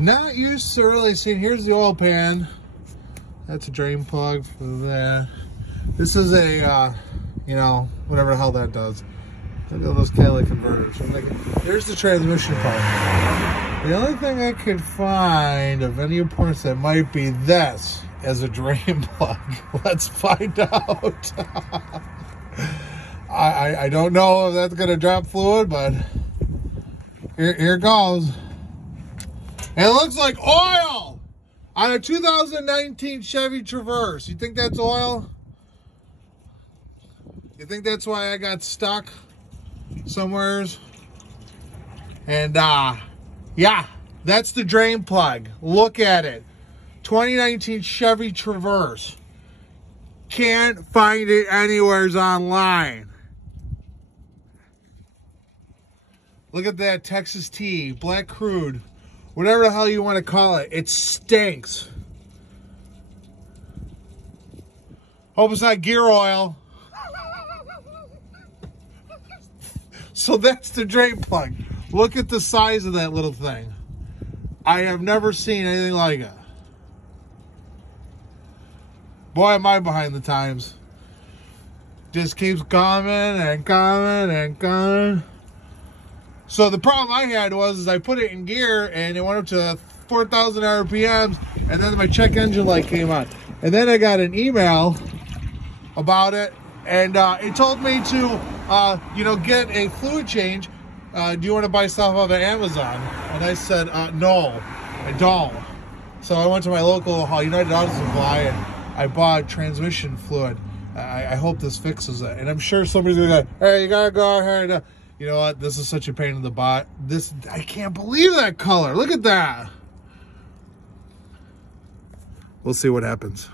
Not used to really seeing. Here's the oil pan. That's a drain plug for that. This is a, you know, whatever the hell that does. Look at those catalytic converters. Here's the transmission part. The only thing I could find of any importance that might be this as a drain plug. Let's find out. I don't know if that's going to drop fluid, but here it goes. And it looks like oil on a 2019 Chevy Traverse. You think that's oil? You think that's why I got stuck somewheres? And yeah, that's the drain plug. Look at it. 2019 Chevy Traverse. Can't find it anywheres online. Look at that Texas T, black crude, whatever the hell you want to call it. It stinks. Hope it's not gear oil. So that's the drain plug. Look at the size of that little thing. I have never seen anything like it. Boy, am I behind the times. Just keeps coming and coming and coming. So the problem I had was I put it in gear and it went up to 4,000 RPMs, and then my check engine light came on. And then I got an email about it, and it told me to, you know, get a fluid change. Do you want to buy stuff off of Amazon? And I said, no, I don't. So I went to my local United Auto Supply and I bought transmission fluid. I hope this fixes it. And I'm sure somebody's gonna go, hey, you gotta go ahead. You know what? This is such a pain in the butt. I can't believe that color. Look at that. We'll see what happens.